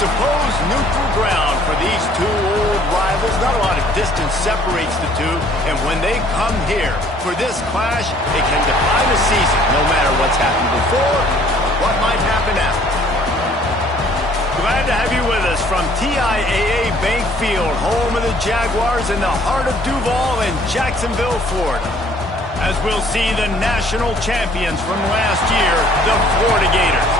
Supposed neutral ground for these two old rivals. Not a lot of distance separates the two, and when they come here for this clash, it can define a season, no matter what's happened before or what might happen after. Glad to have you with us from TIAA Bank Field, home of the Jaguars in the heart of Duval and Jacksonville, Florida. As we'll see the national champions from last year, the Florida Gators,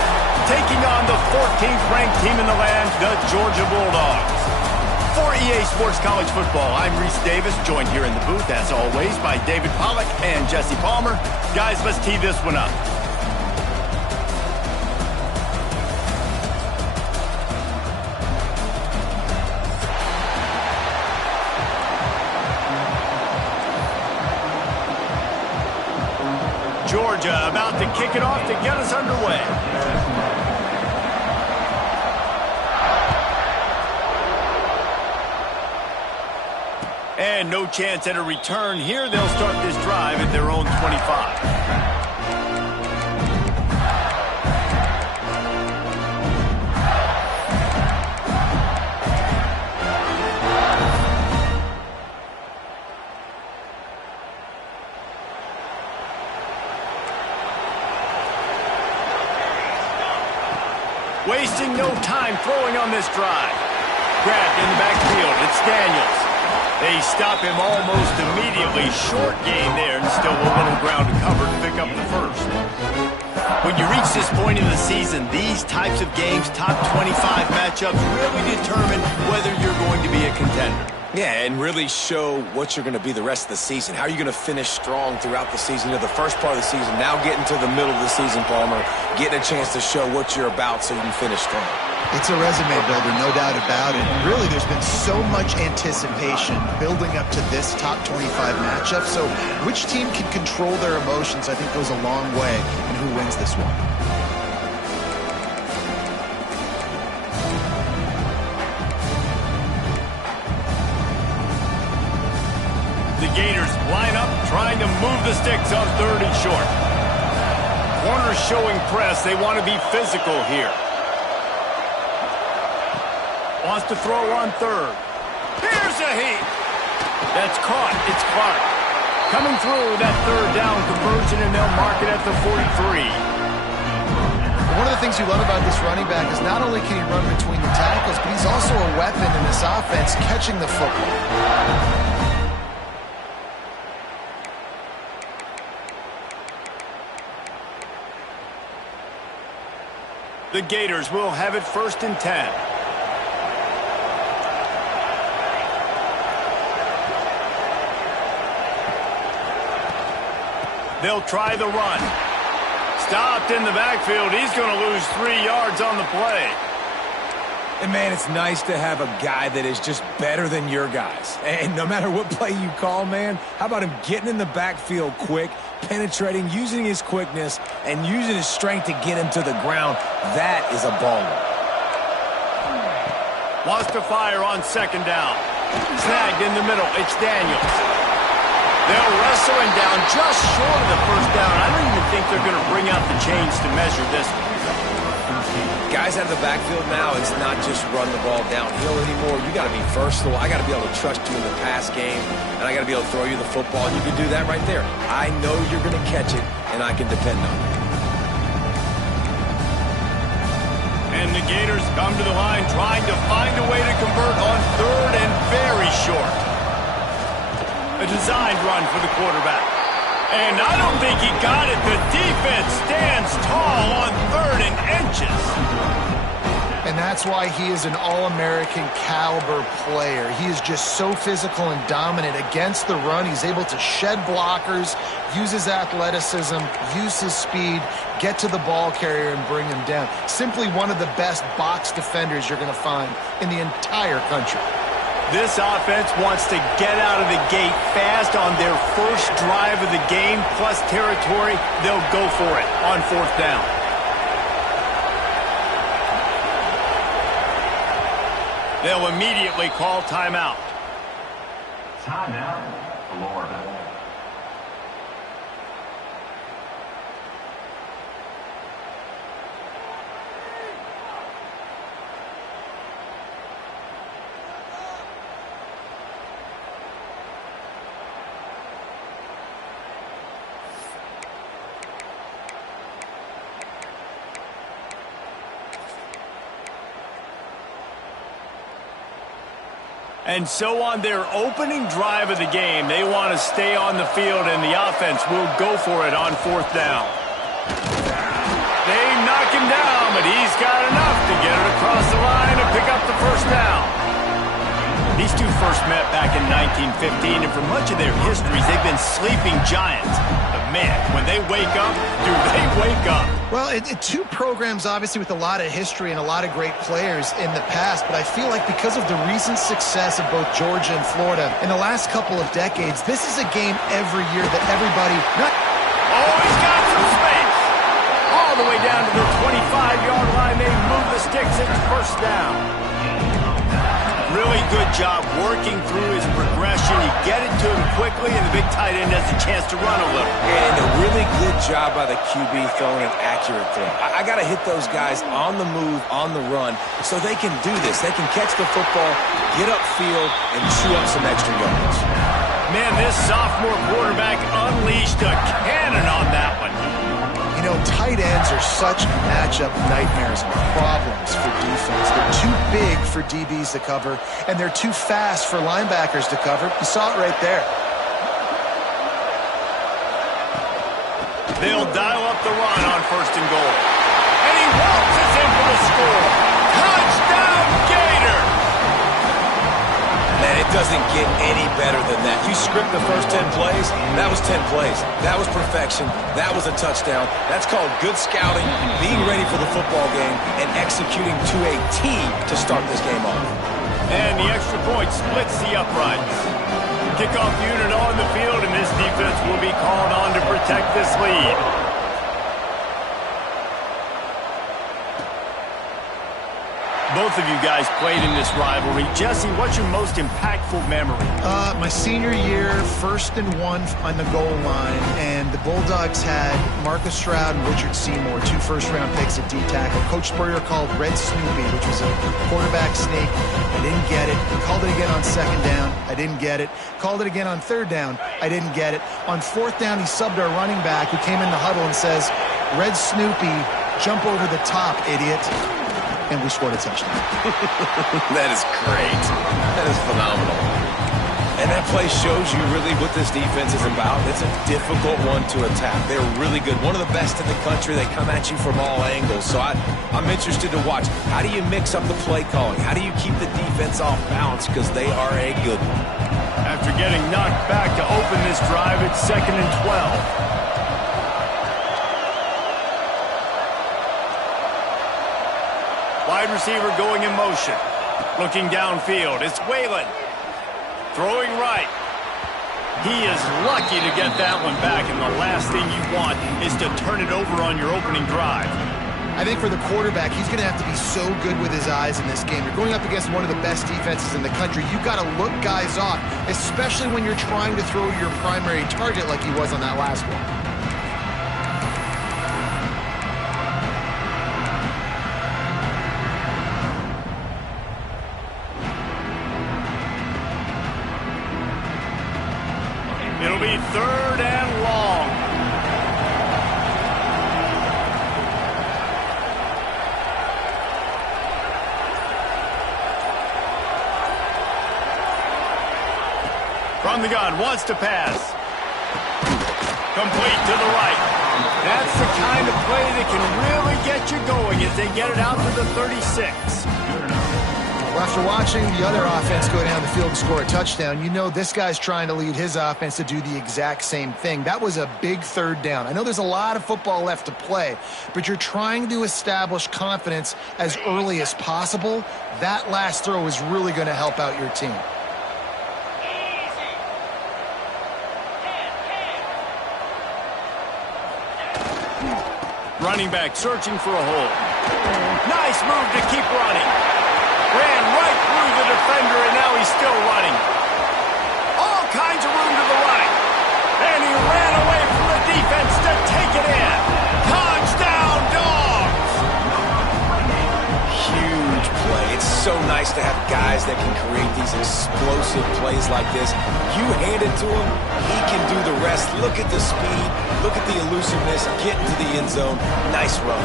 taking on the 14th ranked team in the land, the Georgia Bulldogs. For EA Sports College Football, I'm Reese Davis, joined here in the booth, as always, by David Pollack and Jesse Palmer. Guys, let's tee this one up. Georgia about to kick it off to get us underway. And no chance at a return here. They'll start this drive at their own 25. Wasting no time throwing on this drive. Grabbed in the backfield. It's Daniels. They stop him almost immediately. Short gain there, and still a little ground to cover to pick up the first. When you reach this point in the season, these types of games, top 25 matchups, really determine whether you're going to be a contender. Yeah, and really show what you're going to be the rest of the season. How are you going to finish strong throughout the season? You know, the first part of the season, now getting to the middle of the season, Palmer, getting a chance to show what you're about so you can finish strong. It's a resume builder, no doubt about it. And really, there's been so much anticipation building up to this top 25 matchup. So which team can control their emotions, I think, goes a long way in who wins this one. The Gators line up, trying to move the sticks on third and short. Corners showing press. They want to be physical here. Wants to throw on third. Here's a heat. That's caught. It's Clark. Coming through that third down conversion, and they'll mark it at the 43. One of the things you love about this running back is not only can he run between the tackles, but he's also a weapon in this offense, catching the football. The Gators will have it 1st and 10. They'll try the run. Stopped in the backfield. He's going to lose 3 yards on the play. And, man, it's nice to have a guy that is just better than your guys. And no matter what play you call, man, how about him getting in the backfield quick, penetrating, using his quickness, and using his strength to get him to the ground? That is a baller. Wants to fire on 2nd down. Snagged in the middle. It's Daniels. They'll wrestle him down just short of the 1st down. I don't even think they're going to bring out the chains to measure this one. Guys out of the backfield now, it's not just run the ball downhill anymore. You got to be versatile. I got to be able to trust you in the pass game, and I got to be able to throw you the football, and you can do that right there. I know you're going to catch it, and I can depend on it. And the Gators come to the line trying to find a way to convert on 3rd and very short. A designed run for the quarterback. And I don't think he got it. The defense stands tall on 3rd and inches. And that's why he is an All-American caliber player. He is just so physical and dominant against the run. He's able to shed blockers, use his athleticism, use his speed, get to the ball carrier and bring him down. Simply one of the best box defenders you're going to find in the entire country. This offense wants to get out of the gate fast on their first drive of the game, plus territory. They'll go for it on 4th down. They'll immediately call timeout. Timeout, Florida. And so on their opening drive of the game, they want to stay on the field, and the offense will go for it on 4th down. They knock him down, but he's got enough to get it across the line and pick up the 1st down. These two first met back in 1915, and for much of their histories, they've been sleeping giants. But man, when they wake up, do they wake up? Well, two programs, obviously, with a lot of history and a lot of great players in the past, but I feel like because of the recent success of both Georgia and Florida in the last couple of decades, this is a game every year that everybody... Oh, he's got some space! All the way down to the 25-yard line, they move the sticks. It's 1st down. Really good job working through his progression. You get it to him quickly, and the big tight end has a chance to run a little. And a really good job by the QB throwing an accurate throw. I got to hit those guys on the move, on the run, so they can do this. They can catch the football, get upfield, and chew up some extra yards. Man, this sophomore quarterback unleashed a cannon on that one. You know, tight ends are such matchup nightmares and problems for defense. They're too big for DBs to cover, and they're too fast for linebackers to cover. You saw it right there. They'll dial up the run on 1st and goal. And he waltzes in for the score. Touchdown, Gator! Man, it doesn't get any better than that. You script the first 10 plays, that was 10 plays. That was perfection. That was a touchdown. That's called good scouting, being ready for the football game, and executing to a T to start this game off. And the extra point splits the uprights. Kickoff unit on the field, and this defense will be called on to protect this lead. Both of you guys played in this rivalry. Jesse, what's your most impactful memory? My senior year, 1st and 1 on the goal line, and the Bulldogs had Marcus Stroud and Richard Seymour, 2 first-round picks at D-tackle. Coach Spurrier called Red Snoopy, which was a quarterback sneak. I didn't get it. He called it again on 2nd down. I didn't get it. Called it again on 3rd down. I didn't get it. On 4th down, he subbed our running back, who came in the huddle and says, Red Snoopy, jump over the top, idiot. And we scored a touchdown. That is great. That is phenomenal. And that play shows you really what this defense is about. It's a difficult one to attack. They're really good. One of the best in the country. They come at you from all angles. So I'm interested to watch. How do you mix up the play calling? How do you keep the defense off balance? Because they are a good one. After getting knocked back to open this drive, it's 2nd and 12. Wide receiver going in motion. Looking downfield. It's Whalen. Throwing right. He is lucky to get that one back, and the last thing you want is to turn it over on your opening drive. I think for the quarterback, he's going to have to be so good with his eyes in this game. You're going up against one of the best defenses in the country. You've got to look guys off, especially when you're trying to throw your primary target like he was on that last one. It'll be 3rd and long. From the gun, wants to pass. Complete to the right. That's the kind of play that can really get you going as they get it out to the 36. Well, after watching the other offense go down the field and score a touchdown, you know this guy's trying to lead his offense to do the exact same thing. That was a big 3rd down. I know there's a lot of football left to play, but you're trying to establish confidence as early as possible. That last throw is really going to help out your team. Running back searching for a hole. Nice move to keep running. Ran right through the defender, and now he's still running. All kinds of room to the right. And he ran away from the defense to take it in. Touchdown, Dogs! Huge play. It's so nice to have guys that can create these explosive plays like this. You hand it to him, he can do the rest. Look at the speed. Look at the elusiveness. Get into the end zone. Nice run.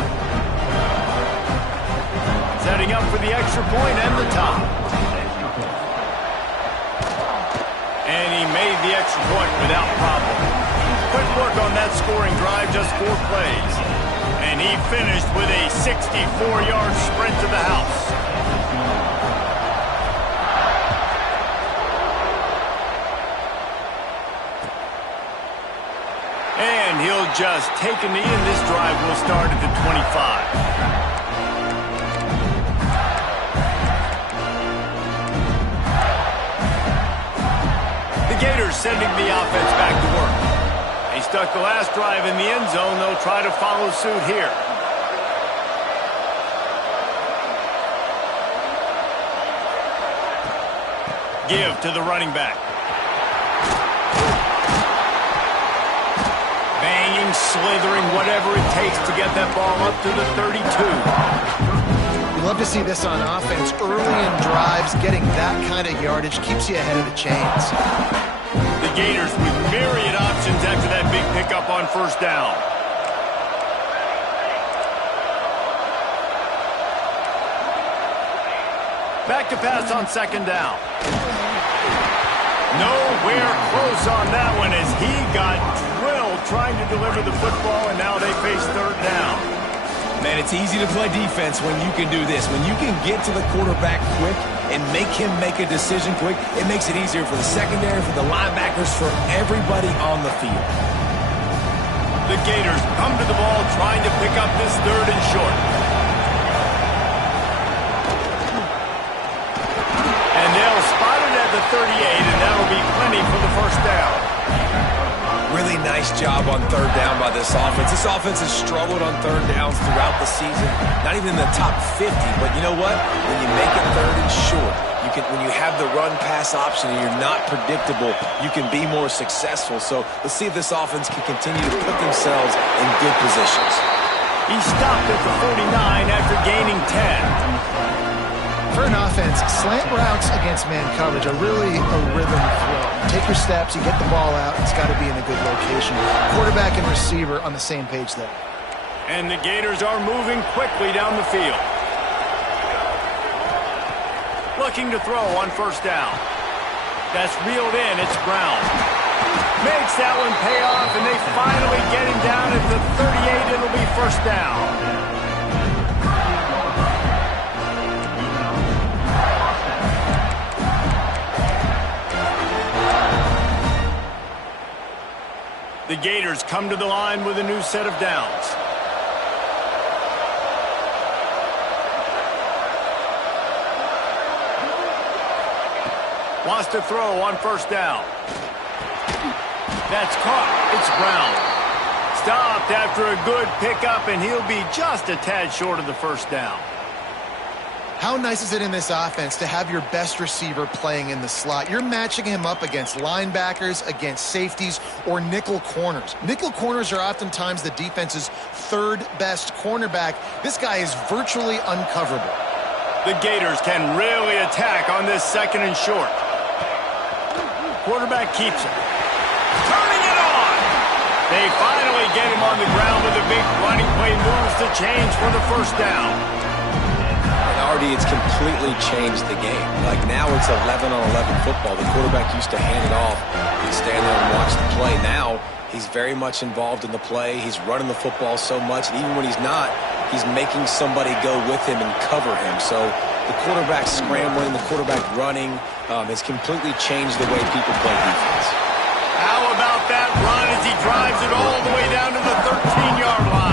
Setting up for the extra point and the top. the extra point without problem. Quick work on that scoring drive, just 4 plays. And he finished with a 64-yard sprint to the house. And he'll just take a knee, and this drive will start at the 25. The Gators sending the offense back to work. They stuck the last drive in the end zone. They'll try to follow suit here. Give to the running back. Banging, slithering, whatever it takes to get that ball up to the 32. You love to see this on offense. Early in drives, getting that kind of yardage keeps you ahead of the chains. The Gators with myriad options after that big pickup on first down. Back to pass on second down. Nowhere close on that one as he got drilled trying to deliver the football, and now they face third down. Man, it's easy to play defense when you can do this. When you can get to the quarterback quick and make him make a decision quick, it makes it easier for the secondary, for the linebackers, for everybody on the field. The Gators come to the ball trying to pick up this third and short. And they'll spot it at the 38, and that'll be plenty for the first down. Really nice job on third down by this offense. This offense has struggled on third downs throughout the season. Not even in the top 50, but you know what? When you make it third and short, when you have the run-pass option and you're not predictable, you can be more successful. So let's see if this offense can continue to put themselves in good positions. He stopped at the 49 after gaining 10. For an offense, slant routes against man coverage are really a rhythm throw. You take your steps, you get the ball out, it's got to be in a good location. Quarterback and receiver on the same page there. And the Gators are moving quickly down the field. Looking to throw on first down. That's reeled in, it's Brown. Makes that one pay off, and they finally get him down at the 38. It'll be first down. The Gators come to the line with a new set of downs. Wants to throw on first down. That's caught. It's Brown. Stopped after a good pickup, and he'll be just a tad short of the first down. How nice is it in this offense to have your best receiver playing in the slot? You're matching him up against linebackers, against safeties, or nickel corners. Nickel corners are oftentimes the defense's third best cornerback. This guy is virtually uncoverable. The Gators can really attack on this second and short. Quarterback keeps it. Turning it on! They finally get him on the ground with a big running play, moves the change for the first down. It's completely changed the game. Like now it's 11-on-11 football. The quarterback used to hand it off and stand there and watch the play. Now he's very much involved in the play. He's running the football so much, and even when he's not, he's making somebody go with him and cover him. So the quarterback scrambling, the quarterback running has completely changed the way people play defense. How about that run as he drives it all the way down to the 13-yard line?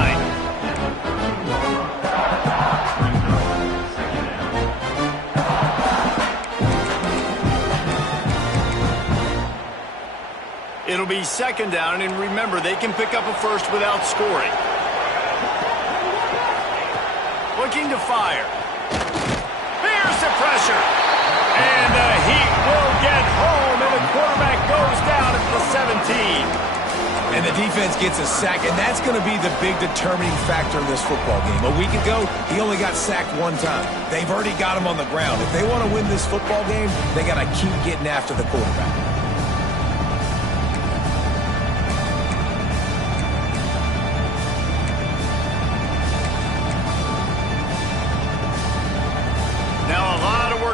It'll be second down, and remember, they can pick up a first without scoring. Looking to fire. There's the pressure. And the Heat will get home, and the quarterback goes down at the 17. And the defense gets a sack, and that's going to be the big determining factor in this football game. A week ago, he only got sacked one time. They've already got him on the ground. If they want to win this football game, they got to keep getting after the quarterback.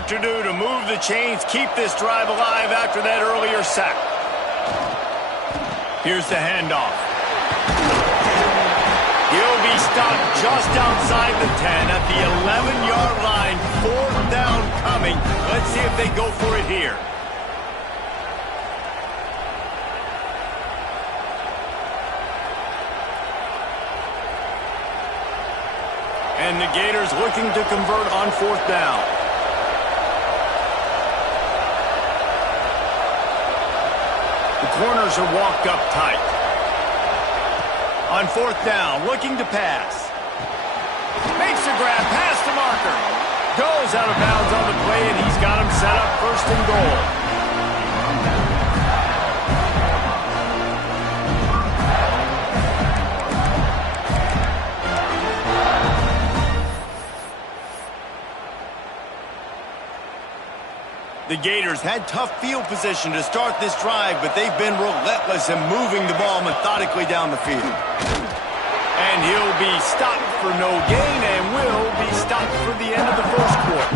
To do to move the chains, keep this drive alive after that earlier sack. Here's the handoff. He'll be stopped just outside the 10 at the 11-yard line. 4th down coming. Let's see if they go for it here. And the Gators looking to convert on 4th down. The corners are walked up tight. On 4th down, looking to pass. Makes a grab, past the marker. Goes out of bounds on the play, and he's got him set up 1st and goal. The Gators had tough field position to start this drive, but they've been relentless in moving the ball methodically down the field. And he'll be stopped for no gain and will be stopped for the end of the 1st quarter.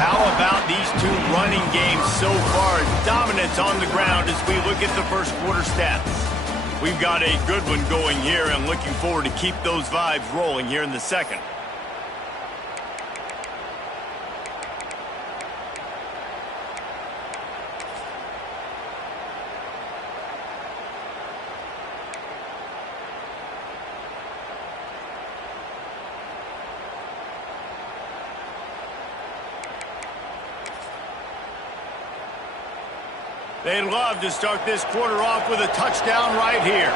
How about these two running games so far? Dominance on the ground as we look at the 1st quarter stats. We've got a good one going here and looking forward to keep those vibes rolling here in the 2nd. They'd love to start this quarter off with a touchdown right here.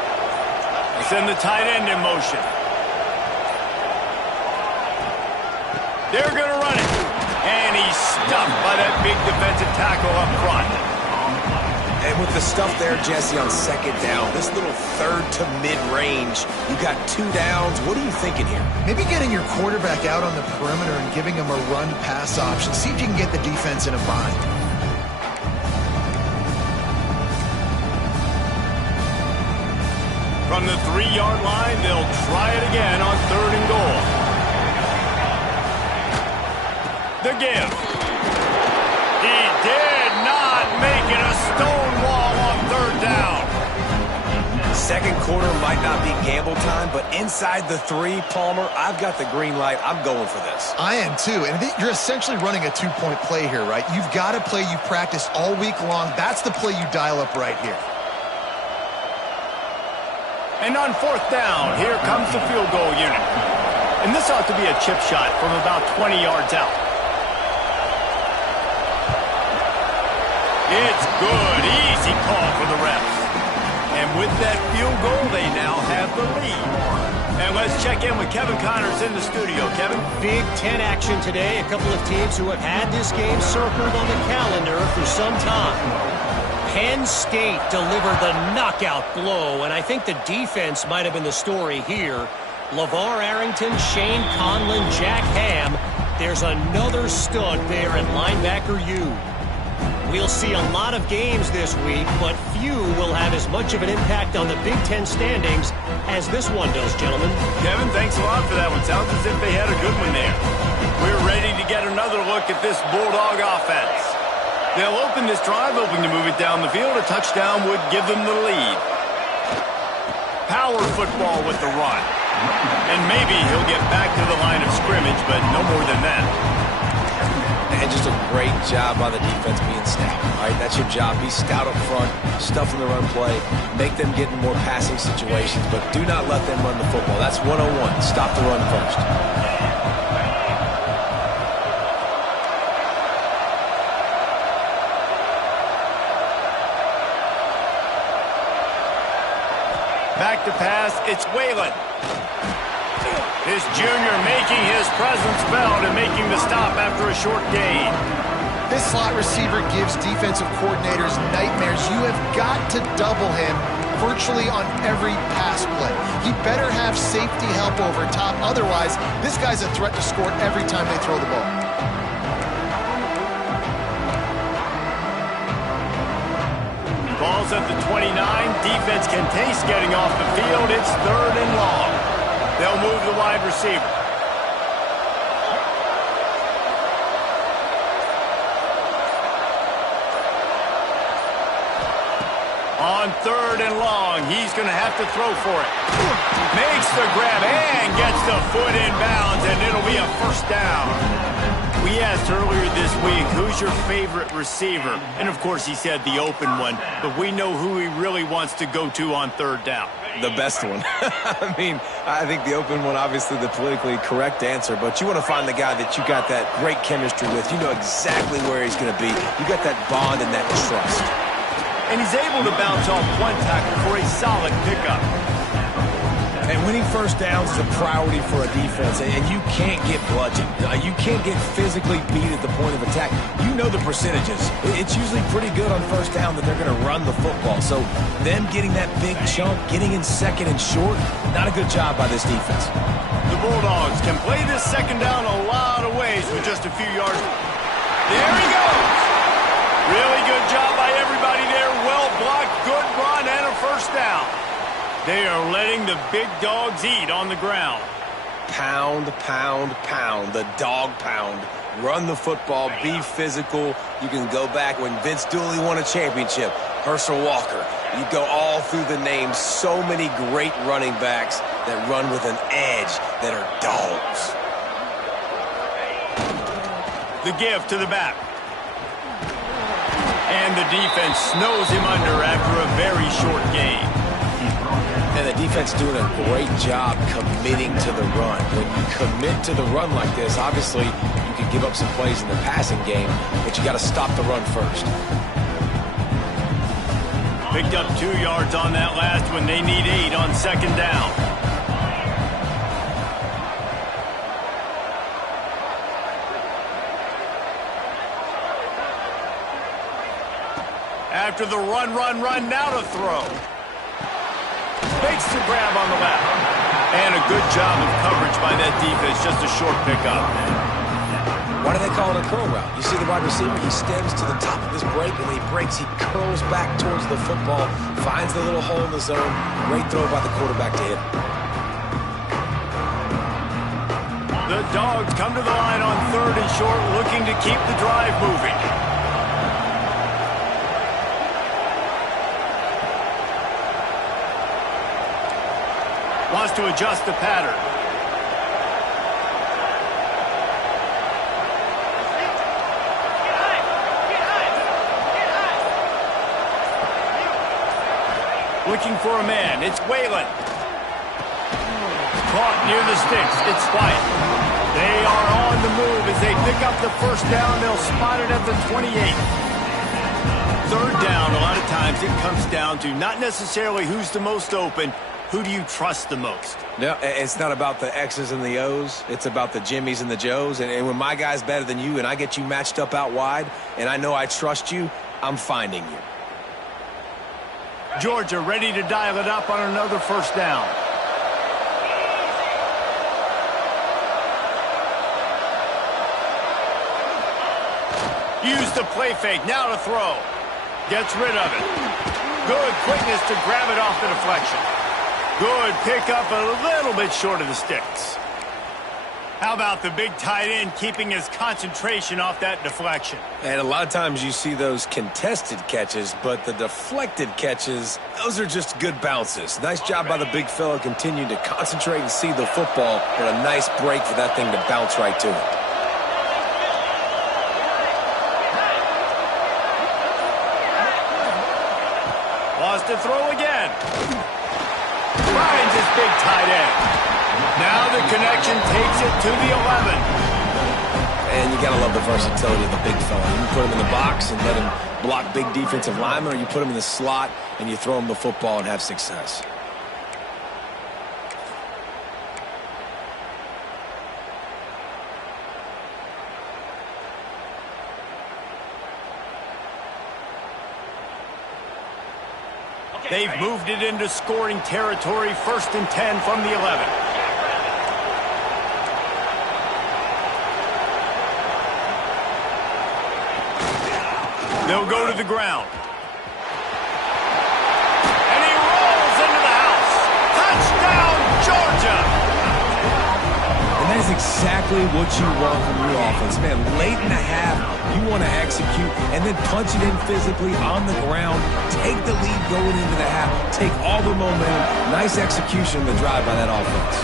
Send the tight end in motion. They're going to run it. And he's stuffed by that big defensive tackle up front. And with the stuff there, Jesse, on 2nd down, this little 3rd to mid-range, you got 2 downs. What are you thinking here? Maybe getting your quarterback out on the perimeter and giving him a run-pass option. See if you can get the defense in a bind. From the 3-yard line, they'll try it again on 3rd and goal. The give. He did not make it a stone wall on 3rd down. 2nd quarter might not be gamble time, but inside the 3, Palmer, I've got the green light. I'm going for this. I am too, and you're essentially running a 2-point play here, right? You've got a play you've practiced all week long. That's the play you dial up right here. And on 4th down, here comes the field goal unit. And this ought to be a chip shot from about 20 yards out. It's good. Easy call for the refs. And with that field goal, they now have the lead. And let's check in with Kevin Connors in the studio. Kevin? Big Ten action today. A couple of teams who have had this game circled on the calendar for some time. Penn State delivered the knockout blow, and I think the defense might have been the story here. LeVar Arrington, Shane Conlon, Jack Ham. There's another stud there at linebacker U. We'll see a lot of games this week, but few will have as much of an impact on the Big Ten standings as this one does, gentlemen. Kevin, thanks a lot for that one. Sounds as if they had a good one there. We're ready to get another look at this Bulldog offense. They'll open this drive, hoping to move it down the field. A touchdown would give them the lead. Power football with the run. And maybe he'll get back to the line of scrimmage, but no more than that. And just a great job by the defense being stout. All right, that's your job. Be stout up front, stuff in the run play, make them get in more passing situations, but do not let them run the football. That's 101. Stop the run first. Back to pass, it's Whalen. This junior making his presence felt and making the stop after a short gain. This slot receiver gives defensive coordinators nightmares. You have got to double him virtually on every pass play. He better have safety help over top. Otherwise, this guy's a threat to score every time they throw the ball. Ball's at the 29. Defense can taste getting off the field. It's 3rd and long. They'll move the wide receiver. 3rd and long. He's going to have to throw for it. Makes the grab and gets the foot in bounds, and it'll be a first down. We asked earlier this week, who's your favorite receiver? And, of course, he said the open one, but we know who he really wants to go to on 3rd down. The best one. I mean, I think the open one, obviously the politically correct answer, but you want to find the guy that you got that great chemistry with. You know exactly where he's going to be. You got that bond and that trust. And he's able to bounce off one tackle for a solid pickup. And winning first downs is a priority for a defense, and you can't get bludgeoned. You can't get physically beat at the point of attack. You know the percentages. It's usually pretty good on first down that they're going to run the football. So them getting that big chunk, getting in 2nd and short, not a good job by this defense. The Bulldogs can play this 2nd down a lot of ways with just a few yards. There he goes. Really good job by everybody there. Well blocked, good run, and a first down. They are letting the big dogs eat on the ground. Pound, pound, pound. The dog pound. Run the football. Be physical. You can go back when Vince Dooley won a championship. Herschel Walker. You go all through the names. So many great running backs that run with an edge that are dogs. The give to the back. And the defense snows him under after a very short game. And the defense doing a great job committing to the run. When you commit to the run like this, obviously you can give up some plays in the passing game, but you got to stop the run first. Picked up 2 yards on that last one. They need 8 on 2nd down. After the run, now to throw. Makes the grab on the left. And a good job of coverage by that defense. Just a short pickup. Why do they call it a curl route? You see the wide receiver, he stems to the top of his break, and when he breaks, he curls back towards the football, finds the little hole in the zone. Great throw by the quarterback to hit him. The Dogs come to the line on 3rd and short, looking to keep the drive moving. Wants to adjust the pattern. Looking for a man. It's Whalen. Caught near the sticks. It's Wyatt. They are on the move as they pick up the first down. They'll spot it at the 28. 3rd down, a lot of times it comes down to not necessarily who's the most open, who do you trust the most? No, it's not about the X's and the O's. It's about the Jimmies and the Joes. And when my guy's better than you and I get you matched up out wide and I know I trust you, I'm finding you. Georgia ready to dial it up on another first down. Use the play fake. Now to throw. Gets rid of it. Good quickness to grab it off the deflection. Good pickup, a little bit short of the sticks. How about the big tight end keeping his concentration off that deflection? And a lot of times you see those contested catches, but the deflected catches, those are just good bounces. Nice job by the big fella continuing to concentrate and see the football, but a nice break for that thing to bounce right to it. Wants to throw again. Finds his big tight end. Now the connection takes it to the 11. And you got to love the versatility of the big fella. You can put him in the box and let him block big defensive linemen, or you put him in the slot and you throw him the football and have success. They've moved it into scoring territory, 1st and 10 from the 11. They'll go to the ground. And he rolls into the house. Touchdown, Georgia! And that is exactly what you want from your offense. Man, late in the half, you want to execute and then punch it in physically on the ground. Take the lead going into the half. Take all the momentum. Nice execution of the drive by that offense.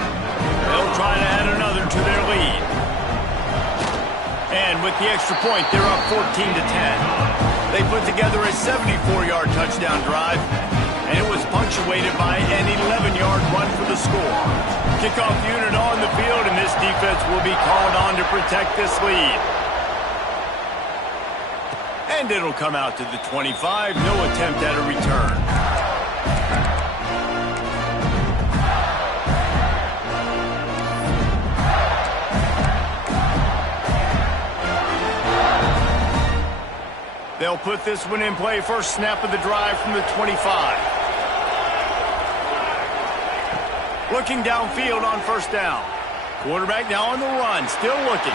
They'll try to add another to their lead. And with the extra point, they're up 14-10. They put together a 74-yard touchdown drive, and it was punctuated by an 11-yard run for the score. Kickoff unit on the field, and this defense will be called on to protect this lead. And it'll come out to the 25. No attempt at a return. They'll put this one in play. First snap of the drive from the 25. Looking downfield on first down. Quarterback now on the run, still looking.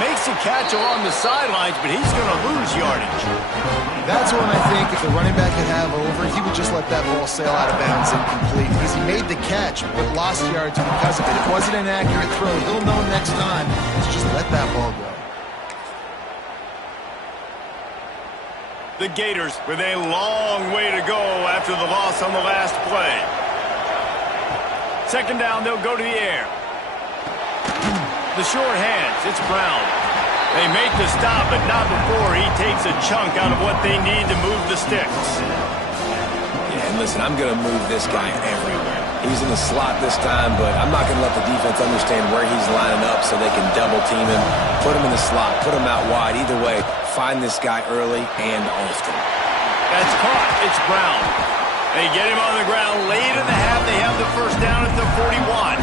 Makes a catch along the sidelines, but he's going to lose yardage. That's when I think if the running back could have over, he would just let that ball sail out of bounds incomplete because he made the catch but lost yards because of it. It wasn't an accurate throw. He'll know next time to just let that ball go. The Gators with a long way to go after the loss on the last play. Second down, they'll go to the air. The short hands, it's Brown. They make the stop, but not before he takes a chunk out of what they need to move the sticks. Yeah, and listen, I'm going to move this guy everywhere. He's in the slot this time, but I'm not going to let the defense understand where he's lining up so they can double team him, put him in the slot, put him out wide. Either way, find this guy early and often. That's caught. It's Brown. They get him on the ground late in the half. They have the first down at the 41.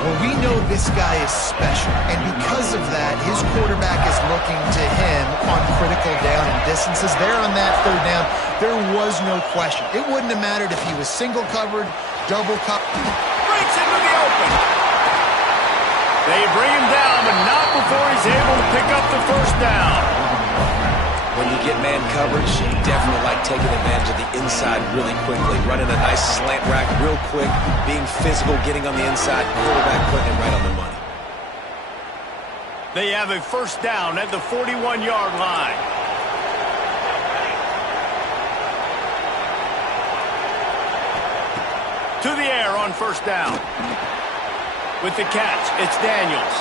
Well, we know this guy is special, and because of that, his quarterback is looking to him on critical down and distances. There on that third down, there was no question. It wouldn't have mattered if he was single covered, double covered. Breaks into the open. They bring him down, but not before he's able to pick up the first down. When you get man coverage, you definitely like taking advantage of the inside really quickly. Running a nice slant rack real quick, being physical, getting on the inside, quarterback putting it right on the money. They have a first down at the 41-yard line. To the air on first down. With the catch, it's Daniels.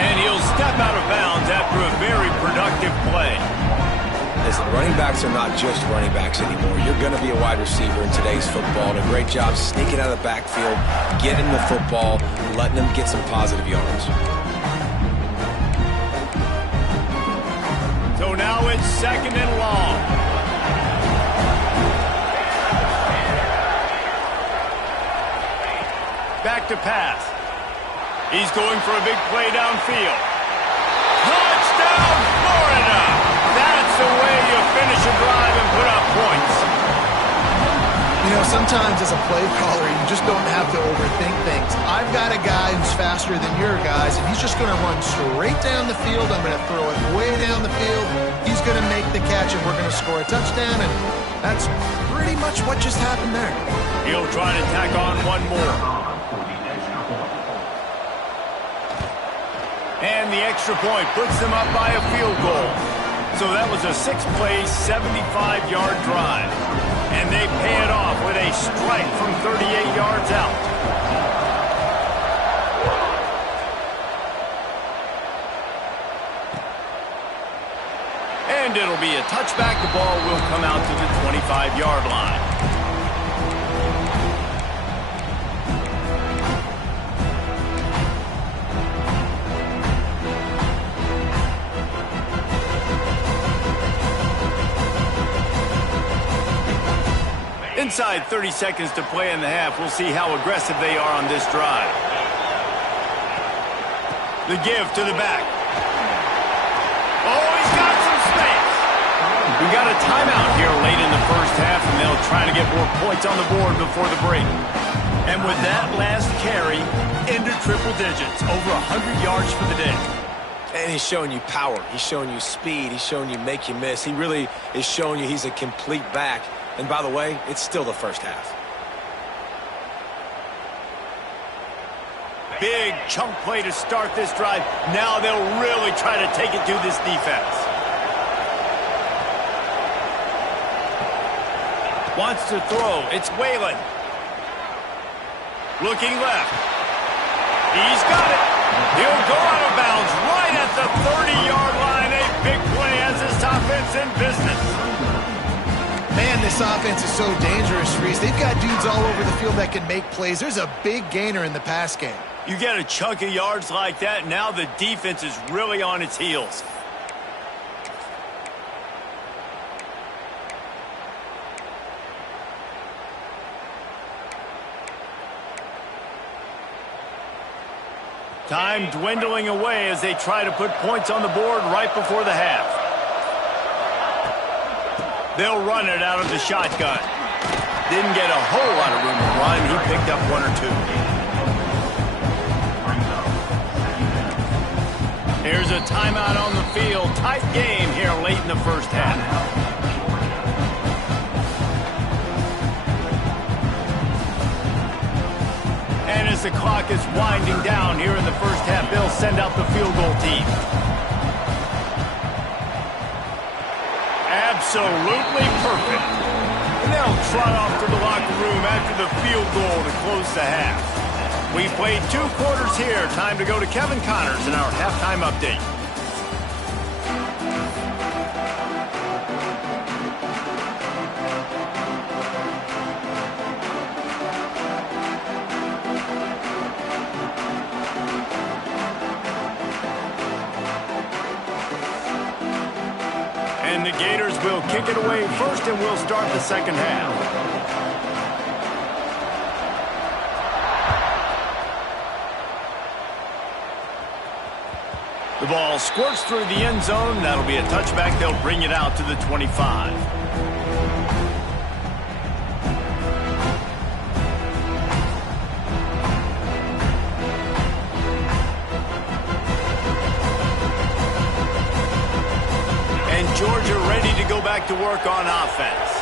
And he'll step out of bounds after a very productive play. Listen, running backs are not just running backs anymore. You're going to be a wide receiver in today's football. And a great job sneaking out of the backfield, getting the football, letting them get some positive yards. So now it's second and long. Back to pass. He's going for a big play downfield. Touchdown, Florida! That's the way you finish a drive and put up points. You know, sometimes as a play caller, you just don't have to overthink things. I've got a guy who's faster than your guys, and he's just going to run straight down the field. I'm going to throw it way down the field. He's going to make the catch, and we're going to score a touchdown, and that's pretty much what just happened there. He'll try to tack on one more. And the extra point puts them up by a field goal. So that was a 6-play, 75-yard drive. And they pay it off with a strike from 38 yards out. And it'll be a touchback. The ball will come out to the 25-yard line. Inside 30 seconds to play in the half. We'll see how aggressive they are on this drive. The give to the back. Oh, he's got some space. We got a timeout here late in the first half, and they'll try to get more points on the board before the break. And with that last carry, into triple digits, over 100 yards for the day. And he's showing you power. He's showing you speed. He's showing you make you miss. He really is showing you he's a complete back. And by the way, it's still the first half. big chunk play to start this drive. Now they'll really try to take it to this defense. Wants to throw. It's Whalen. Looking left. He's got it. He'll go out of bounds right at the 30-yard line. A big play as this offense in business. Man, this offense is so dangerous, Reese. They've got dudes all over the field that can make plays. There's a big gainer in the pass game. You get a chunk of yards like that, now the defense is really on its heels. Time dwindling away as they try to put points on the board right before the half. They'll run it out of the shotgun. Didn't get a whole lot of room to run. He picked up one or two. Here's a timeout on the field. Tight game here late in the first half. And as the clock is winding down here in the first half, they'll send out the field goal team. Absolutely perfect. And they'll trot off to the locker room after the field goal to close the half. We played 2 quarters here. Time to go to Kevin Connors in our halftime update. And the Gators will kick it away first, and we'll start the second half. The ball squirts through the end zone. That'll be a touchback. They'll bring it out to the 25. Georgia ready to go back to work on offense.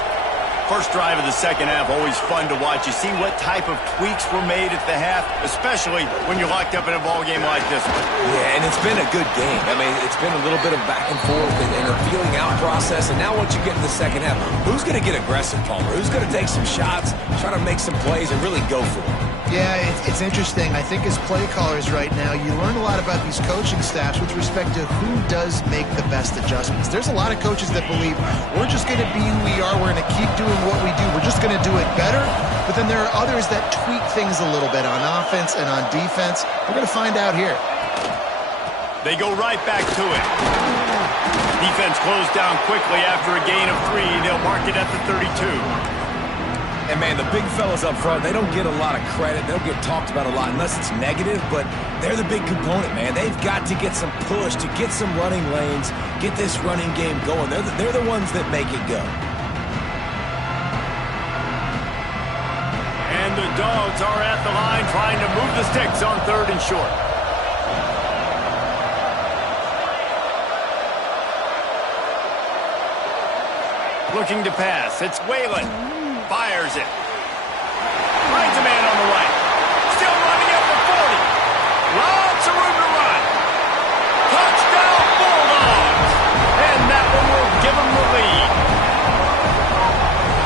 First drive of the second half, always fun to watch. You see what type of tweaks were made at the half, especially when you're locked up in a ball game like this one. Yeah, and it's been a good game. I mean, it's been a little bit of back and forth and a feeling out process. And now once you get in the second half, who's going to get aggressive, Palmer? Who's going to take some shots, try to make some plays, and really go for it? Yeah, it's interesting. I think as play callers right now, you learn a lot about these coaching staffs with respect to who does make the best adjustments. There's a lot of coaches that believe we're just going to be who we are. We're going to keep doing what we do. We're just going to do it better. But then there are others that tweak things a little bit on offense and on defense. We're going to find out here. They go right back to it. Defense closed down quickly after a gain of 3. They'll mark it at the 32. And, man, the big fellas up front, they don't get a lot of credit. They don't get talked about a lot unless it's negative, but they're the big component, man. They've got to get some push, to get some running lanes, get this running game going. They're the ones that make it go. And the Dogs are at the line trying to move the sticks on 3rd and short. Looking to pass. It's Whalen. Fires it. Finds a man on the right. Still running at the 40. Lots of room to run. Touchdown Bulldogs. And that one will give them the lead.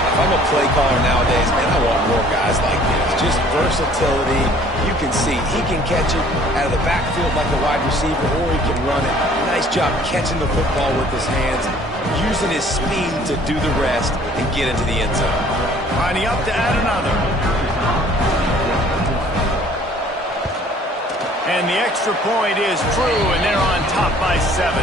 If I'm a play caller nowadays, man, I want more guys like this. Just versatility. You can see he can catch it out of the backfield like a wide receiver, or he can run it. Nice job catching the football with his hands, using his speed to do the rest and get into the end zone. Lining up to add another. And the extra point is true, and they're on top by 7.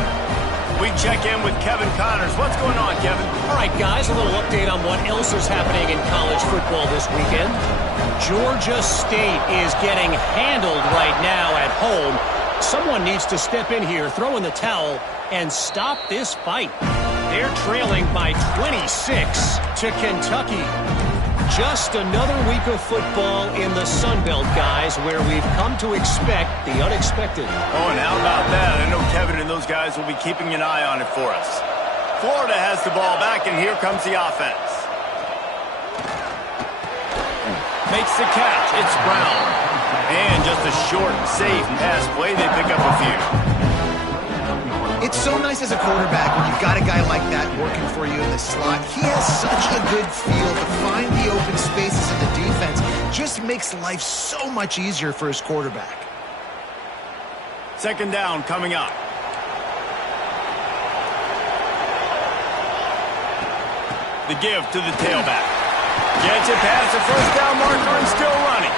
We check in with Kevin Connors. What's going on, Kevin? All right, guys, a little update on what else is happening in college football this weekend. Georgia State is getting handled right now at home. Someone needs to step in here, throw in the towel, and stop this fight. They're trailing by 26 to Kentucky. Just another week of football in the Sun Belt, guys, where we've come to expect the unexpected. Oh, and how about that? I know Kevin and those guys will be keeping an eye on it for us. Florida has the ball back, and here comes the offense. Makes the catch. It's Brown. And just a short, safe pass play, they pick up a few. It's so nice as a quarterback when you've got a guy like that working for you in the slot. He has such a good feel to find the open spaces in the defense. Just makes life so much easier for his quarterback. Second down coming up. The give to the tailback. Gets it past the first down marker and still running.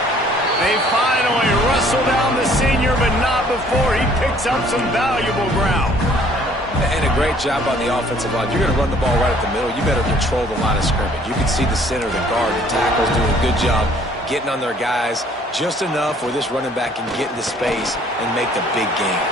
They finally wrestle down the senior, but not before he picks up some valuable ground. And a great job on the offensive line. You're going to run the ball right at the middle. You better control the line of scrimmage. You can see the center, the guard, the tackles doing a good job getting on their guys just enough where this running back can get into space and make the big game.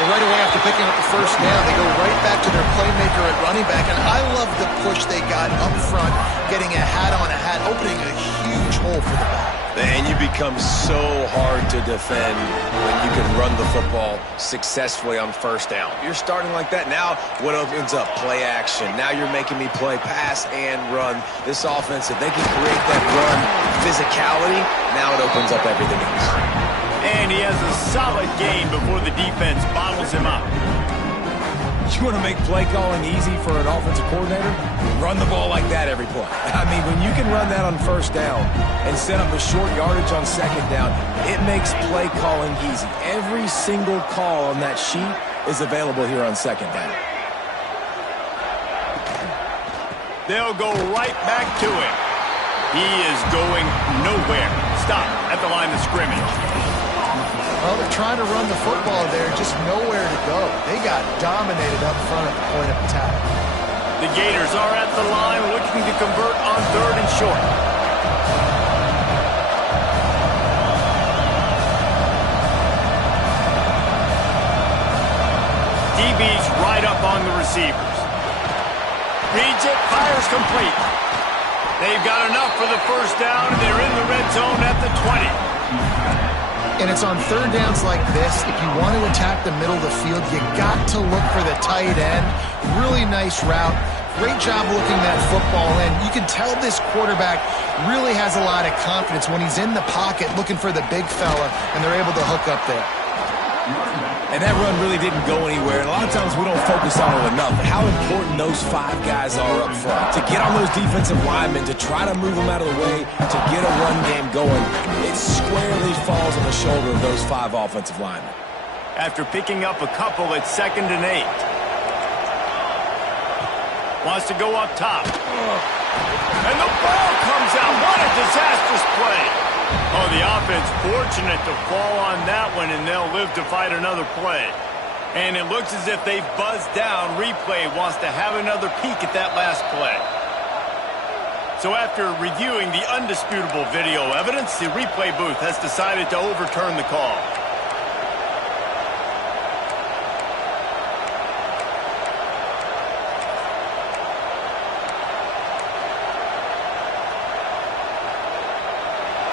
Well, right away after picking up the first down, they go right back to their playmaker at running back. And I love the push they got up front, getting a hat on a hat, opening a huge hole for the back. And you become so hard to defend when you can run the football successfully on first down. You're starting like that. Now what opens up? Play action. Now you're making me play pass and run. This offense, if they can create that run physicality, now it opens up everything else. And he has a solid gain before the defense bottles him up. You want to make play calling easy for an offensive coordinator? Run the ball like that every play. I mean, when you can run that on first down and set up a short yardage on second down, it makes play calling easy. Every single call on that sheet is available here on second down. They'll go right back to him. He is going nowhere. Stop at the line of scrimmage. Well, they're trying to run the football there, just nowhere to go. They got dominated up front at the point of attack. The Gators are at the line looking to convert on third and short. DB's right up on the receivers. Reads it, fires complete. They've got enough for the first down, and they're in the red zone at the 20. And it's on third downs like this. If you want to attack the middle of the field, you got to look for the tight end. Really nice route. Great job looking that football in. You can tell this quarterback really has a lot of confidence when he's in the pocket looking for the big fella, and they're able to hook up there. And that run really didn't go anywhere. And a lot of times we don't focus on it enough. How important those five guys are up front. To get on those defensive linemen, to try to move them out of the way, to get a run game going, it squarely falls on the shoulder of those five offensive linemen. After picking up a couple at 2nd and 8. Wants to go up top. And the ball comes out. What a disastrous play. Oh, the offense fortunate to fall on that one, and they'll live to fight another play. And it looks as if they've buzzed down. Replay wants to have another peek at that last play. So after reviewing the undisputable video evidence, the replay booth has decided to overturn the call.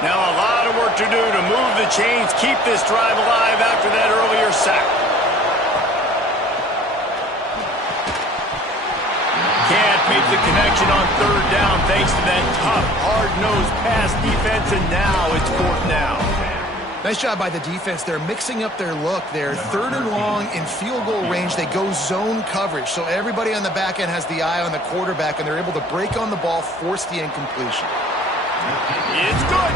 Now a lot of work to do to move the chains, keep this drive alive after that earlier sack. Can't make the connection on third down thanks to that tough, hard-nosed pass defense, and now it's fourth down. Nice job by the defense. They're mixing up their look there. Third and long in field goal range. They go zone coverage. So everybody on the back end has the eye on the quarterback, and they're able to break on the ball, force the incompletion. It's good.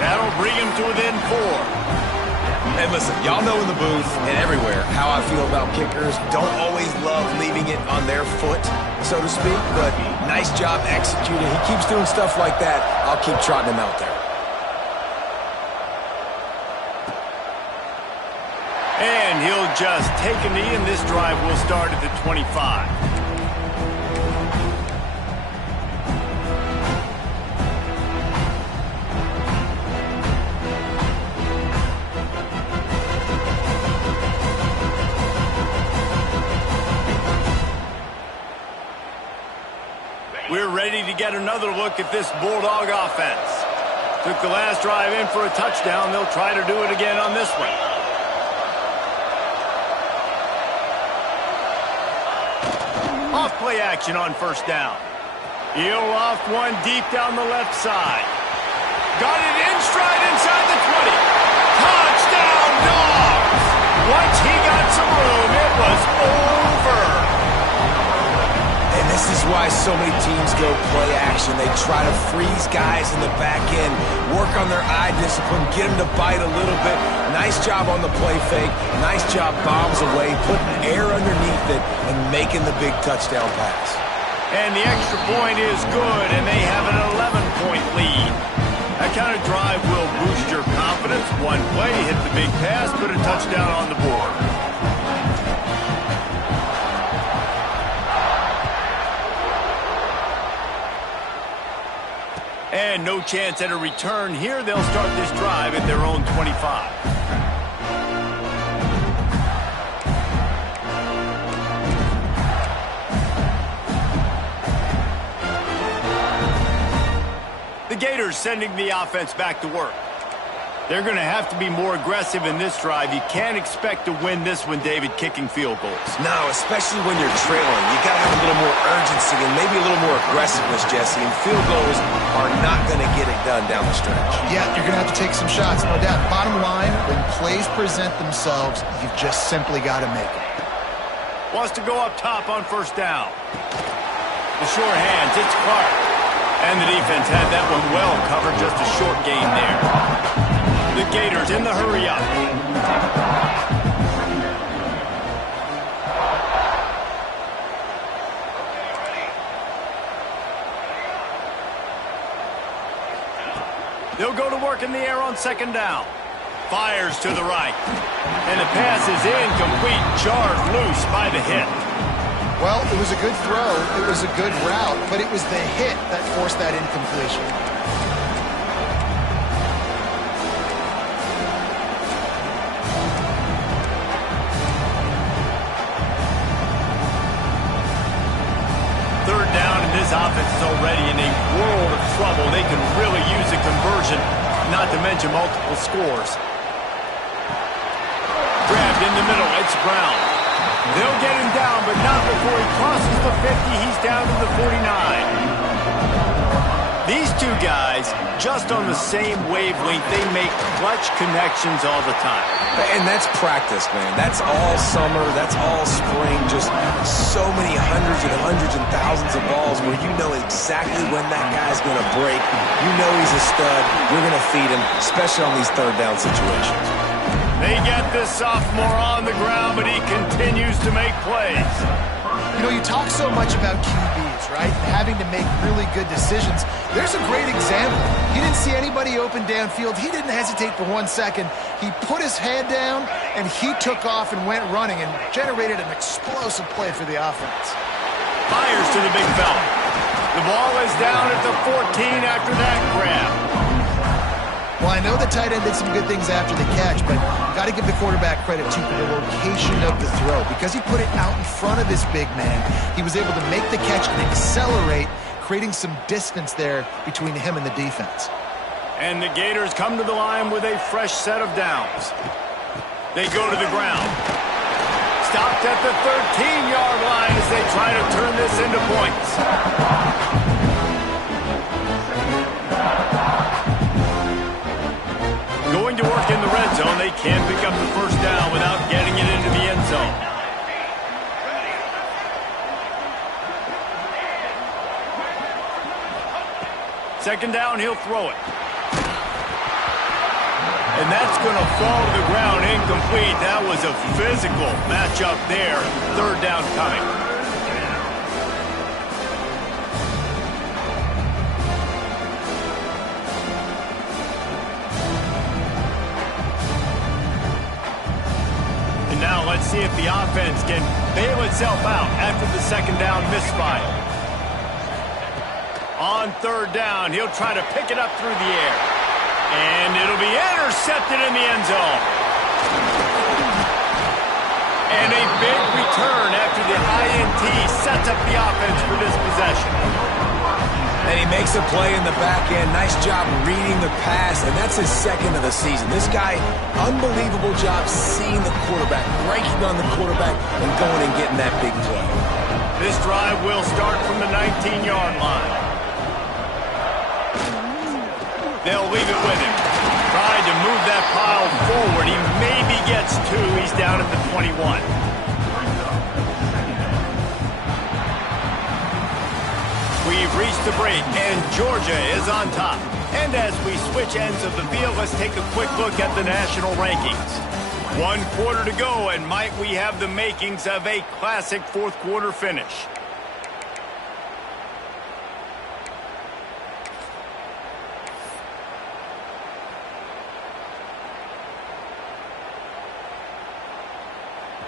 That'll bring him to within 4. And listen, y'all know in the booth and everywhere how I feel about kickers. Don't always love leaving it on their foot, so to speak, but nice job executing. He keeps doing stuff like that. I'll keep trotting him out there. And he'll just take a knee, and this drive will start at the 25. We're ready to get another look at this Bulldog offense. Took the last drive in for a touchdown. They'll try to do it again on this one. Off play action on first down. He'll loft one deep down the left side. Got it in stride inside the 20. Touchdown, Dogs! Once he got some room, it was over. And this is why so many teams go play action. They try to freeze guys in the back end, work on their eye discipline, get them to bite a little bit. Nice job on the play fake. Nice job bombs away, putting air underneath it, and making the big touchdown pass. And the extra point is good, and they have an 11-point lead. That kind of drive will boost your confidence. One play, hit the big pass, put a touchdown on the board. And no chance at a return here. They'll start this drive at their own 25. The Gators sending the offense back to work. They're going to have to be more aggressive in this drive. You can't expect to win this one, David, kicking field goals. No, especially when you're trailing. You got to have a little more urgency and maybe a little more aggressiveness, Jesse. And field goals are not going to get it done down the stretch. Yeah, you're going to have to take some shots, no doubt. Bottom line, when plays present themselves, you've just simply got to make them. Wants to go up top on first down. The short hands, it's Clark. And the defense had that one well covered, just a short gain there. The Gators in the hurry up. They'll go to work in the air on second down. Fires to the right. And the pass is incomplete, jarred loose by the hit. Well, it was a good throw, it was a good route, but it was the hit that forced that incompletion. Third down, and this offense is already in a world of trouble. They can really use a conversion, not to mention multiple scores. Grabbed in the middle, it's Brown. They'll get him down, but not before he crosses the 50. He's down to the 49. These two guys, just on the same wavelength, they make clutch connections all the time. And that's practice, man. That's all summer. That's all spring. Just so many hundreds and thousands of balls where you know exactly when that guy's going to break. You know he's a stud. You're going to feed him, especially on these third down situations. They get this sophomore on the ground, but he continues to make plays. You know, you talk so much about QBs, right? Having to make really good decisions. There's a great example. He didn't see anybody open downfield. He didn't hesitate for 1 second. He put his head down, and he took off and went running and generated an explosive play for the offense. Fires to the big fella. The ball is down at the 14 after that grab. Well, I know the tight end did some good things after the catch, but got to give the quarterback credit, too, for the location of the throw. Because he put it out in front of his big man, he was able to make the catch and accelerate, creating some distance there between him and the defense. And the Gators come to the line with a fresh set of downs. They go to the ground. Stopped at the 13-yard line as they try to turn this into points. Going to work in the red zone, they can pick up the first down without getting it into the end zone. Second down, he'll throw it. And that's going to fall to the ground incomplete. That was a physical matchup there. Third down coming. Now let's see if the offense can bail itself out after the second down misfire. On third down, he'll try to pick it up through the air. And it'll be intercepted in the end zone. And a big return after the INT sets up the offense for this possession. And he makes a play in the back end. Nice job reading the pass, and that's his second of the season. This guy, unbelievable job seeing the quarterback, breaking on the quarterback, and going and getting that big play. This drive will start from the 19-yard line. They'll leave it with him. Tried to move that pile forward. He maybe gets 2. He's down at the 21. We've reached the break, and Georgia is on top. And as we switch ends of the field, let's take a quick look at the national rankings. 1 quarter to go, and might we have the makings of a classic fourth quarter finish.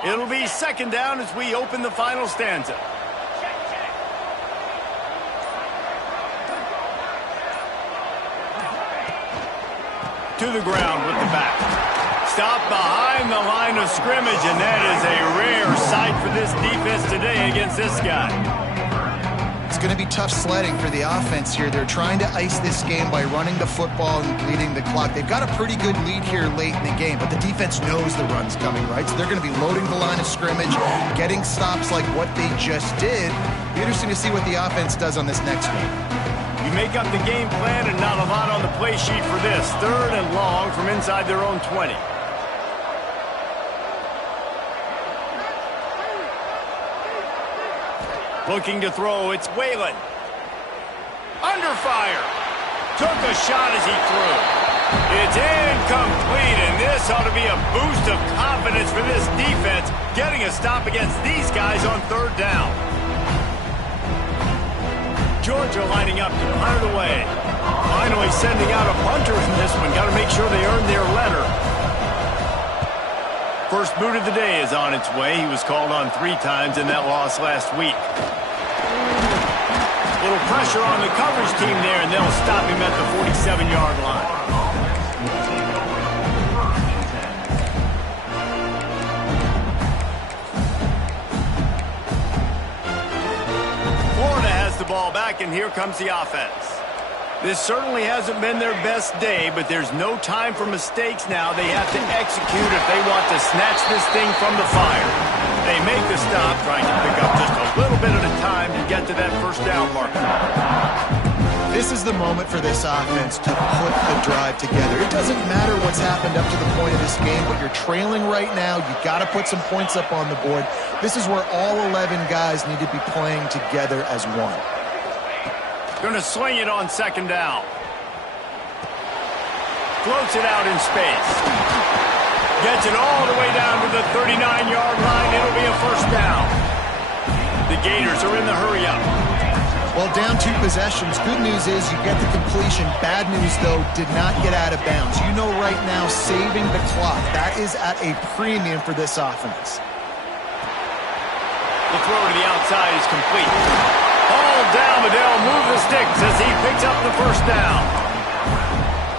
It'll be second down as we open the final stanza. To the ground with the back. Stop behind the line of scrimmage, and that is a rare sight for this defense today against this guy. It's going to be tough sledding for the offense here. They're trying to ice this game by running the football and bleeding the clock. They've got a pretty good lead here late in the game, but the defense knows the run's coming, right? So they're going to be loading the line of scrimmage, getting stops like what they just did. Be interesting to see what the offense does on this next one. You make up the game plan and not a lot on the play sheet for this. 3rd and long from inside their own 20. Looking to throw, it's Whalen. Under fire. Took a shot as he threw. It's incomplete, and this ought to be a boost of confidence for this defense, getting a stop against these guys on 3rd down. Georgia lining up to punt it away. Finally sending out a punter in this one. Got to make sure they earn their letter. First boot of the day is on its way. He was called on 3 times in that loss last week. Little pressure on the coverage team there, and they'll stop him at the 47-yard line. The ball back, and here comes the offense. This certainly hasn't been their best day, but there's no time for mistakes now. They have to execute if they want to snatch this thing from the fire. They make the stop, trying to pick up just a little bit at a time to get to that first down marker. This is the moment for this offense to put the drive together. It doesn't matter what's happened up to the point of this game, but you're trailing right now. You got to put some points up on the board. This is where all 11 guys need to be playing together as one. Going to sling it on 2nd down. Floats it out in space. Gets it all the way down to the 39-yard line. It'll be a first down. The Gators are in the hurry-up. Well, down 2 possessions. Good news is you get the completion. Bad news, though, did not get out of bounds. You know right now, saving the clock. That is at a premium for this offense. The throw to the outside is complete. All down, but they'll move the sticks as he picks up the first down.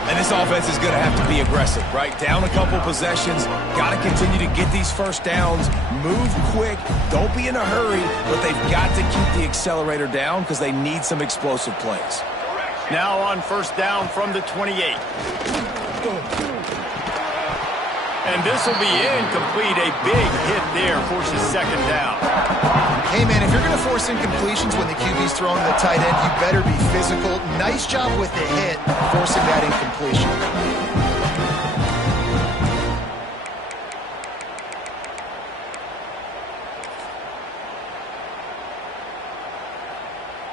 And this offense is going to have to be aggressive, right? Down a couple possessions, got to continue to get these first downs, move quick, don't be in a hurry, but they've got to keep the accelerator down because they need some explosive plays. Now on first down from the 28. And this will be incomplete. A big hit there forces 2nd down. Hey, man, if you're going to force incompletions when the QB's throwing to the tight end, you better be physical. Nice job with the hit, forcing that incompletion.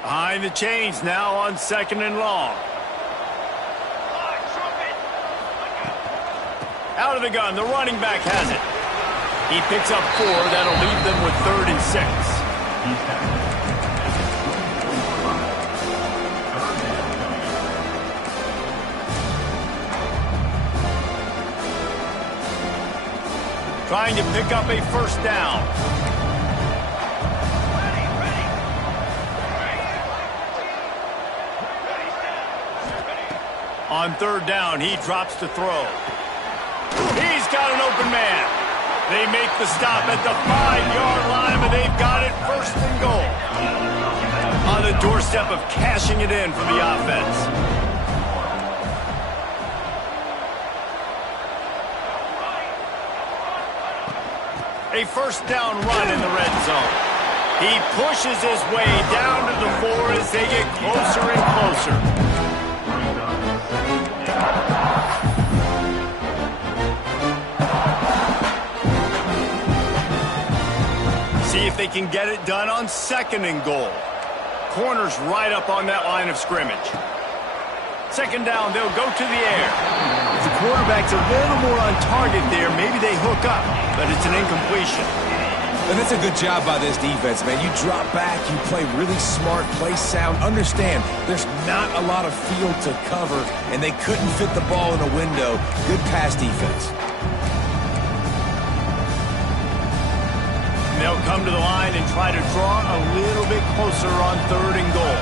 Behind the chains now on 2nd and long. Out of the gun, the running back has it. He picks up 4. That'll leave them with 3rd and 6. Trying to pick up a first down. On 3rd down, he drops to throw. He's got an open man. They make the stop at the 5-yard line, but they've got it 1st and goal. On the doorstep of cashing it in for the offense. A first down run in the red zone. He pushes his way down to the 4 as they get closer and closer. See if they can get it done on 2nd and goal. Corner's right up on that line of scrimmage. 2nd down, they'll go to the air. If the quarterback's a little more on target there, maybe they hook up, but it's an incompletion. And that's a good job by this defense, man. You drop back, you play really smart, play sound. Understand, there's not a lot of field to cover, and they couldn't fit the ball in a window. Good pass defense. They'll come to the line and try to draw a little bit closer on 3rd and goal.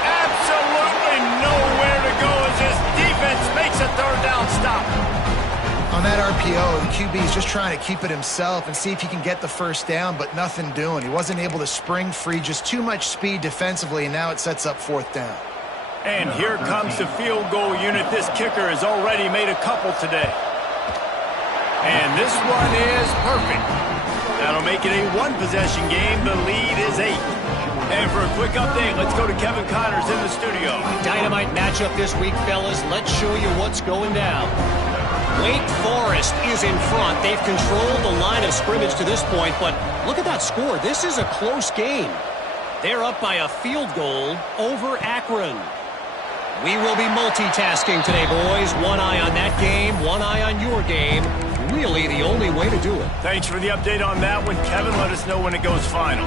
Absolutely nowhere to go as this defense makes a 3rd down stop. On that RPO, the QB is just trying to keep it himself and see if he can get the 1st down, but nothing doing. He wasn't able to spring free, just too much speed defensively, and now it sets up 4th down. And here comes the field goal unit. This kicker has already made a couple today. And this one is perfect. That'll make it a 1-possession game. The lead is 8. And for a quick update, let's go to Kevin Connors in the studio. Dynamite matchup this week, fellas. Let's show you what's going down. Wake Forest is in front. They've controlled the line of scrimmage to this point, but look at that score. This is a close game. They're up by a field goal over Akron. We will be multitasking today, boys. One eye on that game, one eye on your game. Really the only way to do it. Thanks for the update on that one, Kevin. Let us know when it goes final.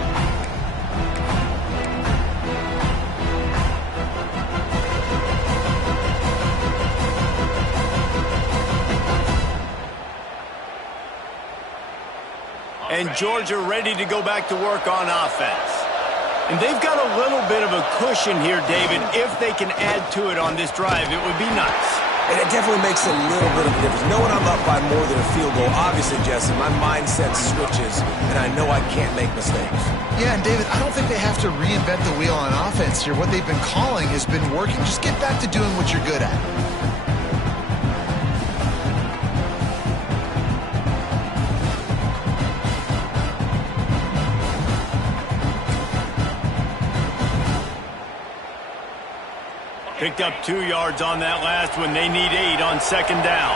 And Georgia ready to go back to work on offense. And they've got a little bit of a cushion here, David. If they can add to it on this drive, it would be nice. And it definitely makes a little bit of a difference. Knowing I'm up by more than a field goal, obviously, Jesse, my mindset switches, and I know I can't make mistakes. Yeah, and David, I don't think they have to reinvent the wheel on offense here. What they've been calling has been working. Just get back to doing what you're good at. Picked up 2 yards on that last one. They need 8 on 2nd down.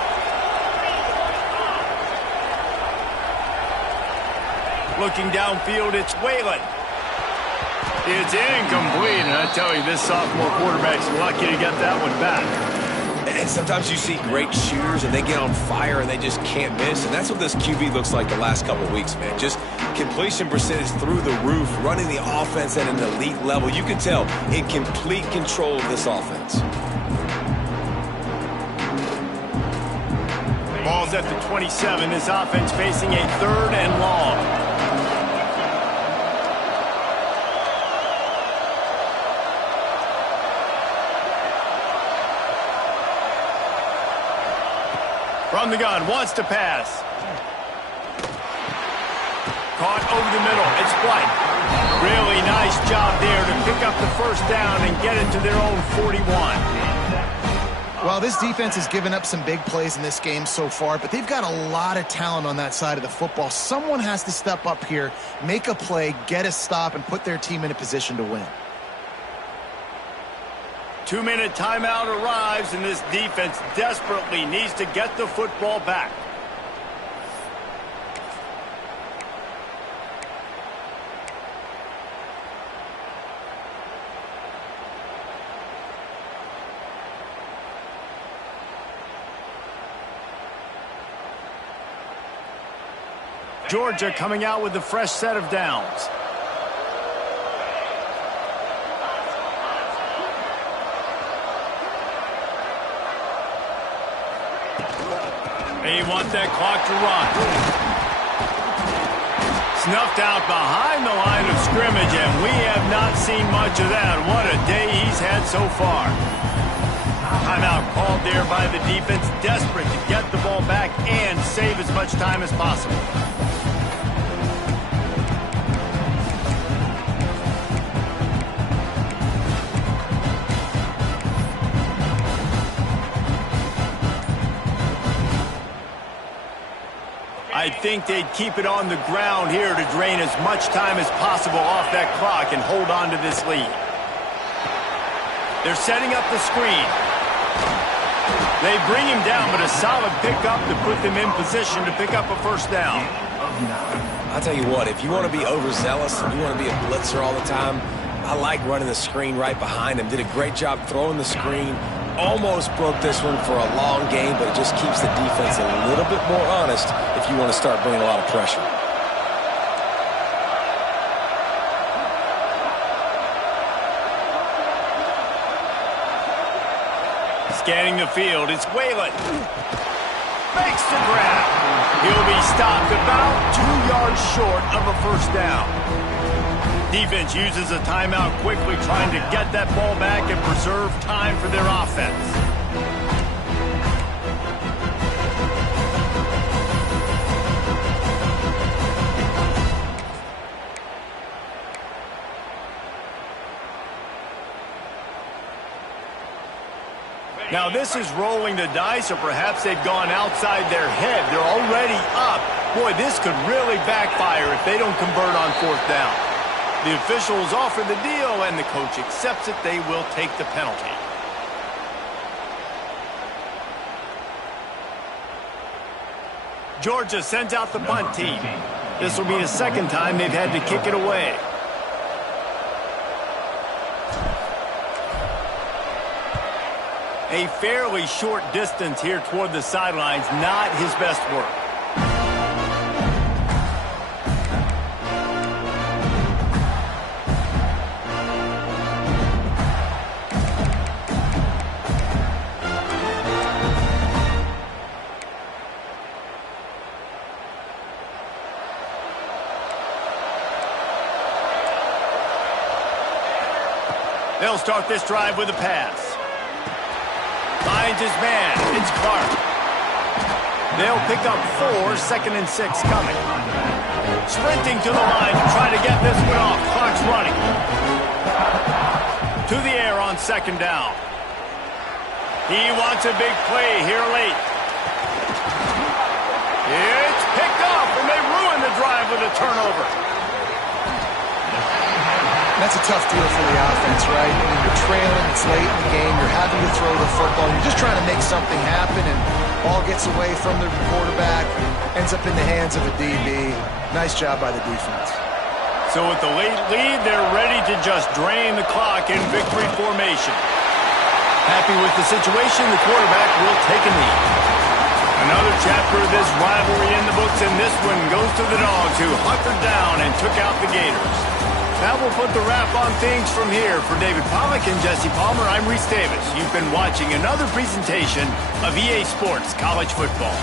Looking downfield, it's Whalen. It's incomplete, and I tell you, this sophomore quarterback's lucky to get that one back. And sometimes you see great shooters, and they get on fire, and they just can't miss. And that's what this QB looks like the last couple of weeks, man. Just completion percentage through the roof, running the offense at an elite level. You can tell in complete control of this offense. Ball's at the 27. This offense facing a 3rd and long. From the gun, wants to pass. Caught over the middle. It's White. Really nice job there to pick up the 1st down and get it to their own 41. Well, this defense has given up some big plays in this game so far, but they've got a lot of talent on that side of the football. Someone has to step up here, make a play, get a stop, and put their team in a position to win. 2-minute timeout arrives, and this defense desperately needs to get the football back. Georgia coming out with a fresh set of downs. They want that clock to run. Snuffed out behind the line of scrimmage, and we have not seen much of that. What a day he's had so far. Timeout called there by the defense, desperate to get the ball back and save as much time as possible. I think they'd keep it on the ground here to drain as much time as possible off that clock and hold on to this lead. They're setting up the screen. They bring him down, but a solid pickup to put them in position to pick up a first down. I'll tell you what, if you want to be overzealous and you want to be a blitzer all the time, I like running the screen right behind him. Did a great job throwing the screen. Almost broke this one for a long game, but it just keeps the defense a little bit more honest if you want to start bringing a lot of pressure. Scanning the field, it's Whalen. Makes the grab. He'll be stopped about 2 yards short of a first down. Defense uses a timeout quickly, trying to get that ball back and preserve time for their offense. Now this is rolling the dice, or perhaps they've gone outside their head. They're already up. Boy, this could really backfire if they don't convert on fourth down. The officials offer the deal, and the coach accepts it. They will take the penalty. Georgia sends out the punt team. This will be the second time they've had to kick it away. A fairly short distance here toward the sidelines, not his best work. They'll start this drive with a pass. Finds his man. It's Clark. They'll pick up 4, 2nd and 6 coming. Sprinting to the line to try to get this one off. Clark's running. To the air on 2nd down. He wants a big play here late. It's picked off, and they ruin the drive with a turnover. That's a tough deal for the offense, right? I mean, you're trailing, it's late in the game, you're having to throw the football, you're just trying to make something happen, and ball gets away from the quarterback, ends up in the hands of a DB. Nice job by the defense. So with the late lead, they're ready to just drain the clock in victory formation. Happy with the situation, the quarterback will take a knee. Another chapter of this rivalry in the books, and this one goes to the Dogs, who hunkered down and took out the Gators. That will put the wrap on things from here. For David Pollack and Jesse Palmer, I'm Reese Davis. You've been watching another presentation of EA Sports College Football.